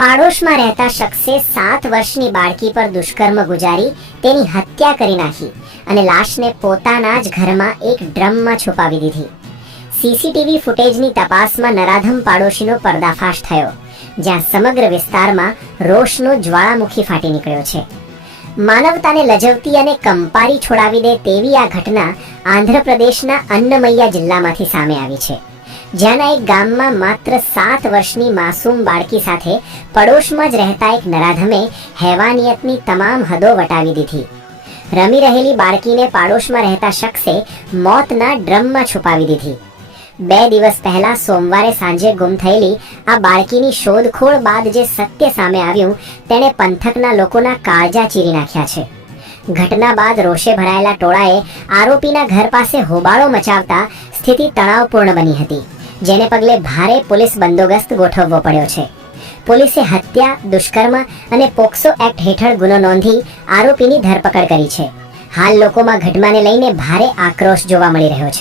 પાડોશમાં રહેતા શખ્સે સાત વર્ષની બાળકી પર દુષ્કર્મ ગુજારી તેની હત્યા કરી નાખી અને લાશને પોતાના જ ઘરમાં એક ડ્રમમાં છુપાવી દીધી. સીસીટીવી ફૂટેજની તપાસમાં નરાધમ પાડોશીનો પર્દાફાશ થયો, જ્યાં સમગ્ર વિસ્તારમાં રોષનો જ્વાળામુખી ફાટી નીકળ્યો છે. માનવતાને લજવતી અને કંપારી છોડાવી દે તેવી આ ઘટના આંધ્રપ્રદેશના અન્નમૈયા જિલ્લામાંથી સામે આવી છે. જ્યાંના એક ગામમાં માત્ર સાત વર્ષની માસૂમ બાળકી સાથે પડોશમાં જ રહેતા એક નરાધમે હેવાનિયતની તમામ હદો વટાવી દીધી. રમી રહેલી બાળકીને પાડોશમાં રહેતા શખ્સે મોતના ડ્રમમાં છુપાવી દીધી. બે દિવસ પહેલા સોમવારે સાંજે ગુમ થયેલી આ બાળકીની શોધખોળ બાદ જે સત્ય સામે આવ્યું, તેણે પંથકના લોકોના કાળજા ચીરી નાખ્યા છે. ઘટના બાદ રોષે ભરાયેલા ટોળાએ આરોપીના ઘર પાસે હોબાળો મચાવતા સ્થિતિ તણાવપૂર્ણ બની હતી. જેને પગલે ભારે પોલીસ બંદોબસ્ત ગોઠવવો પડ્યો છે. પોલીસે હત્યા, દુષ્કર્મ અને પોક્સો એક્ટ હેઠળ ગુનો નોંધી આરોપીની ધરપકડ કરી છે. હાલ લોકોમાં ઘટનાને લઈને ભારે આક્રોશ જોવા મળી રહ્યો છે.